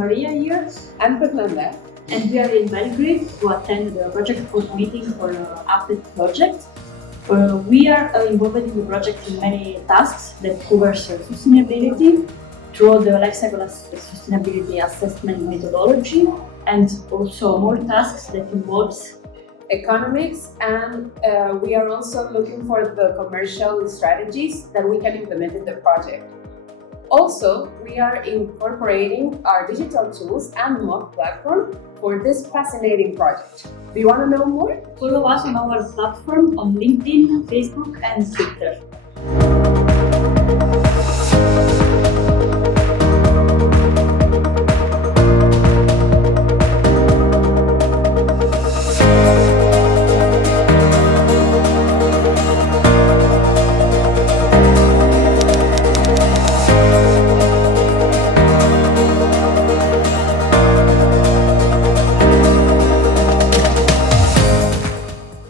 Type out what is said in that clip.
Maria here. I'm Fernanda. And we are in Belgrade to attend the project support meeting for the upPE-T project. We are involved in the project in many tasks that covers sustainability through the life cycle sustainability assessment methodology, and also more tasks that involves economics, and we are also looking for the commercial strategies that we can implement in the project. Also, we are incorporating our digital tools and mock platform for this fascinating project. Do you want to know more? Follow us on our platform on LinkedIn, Facebook, and Twitter.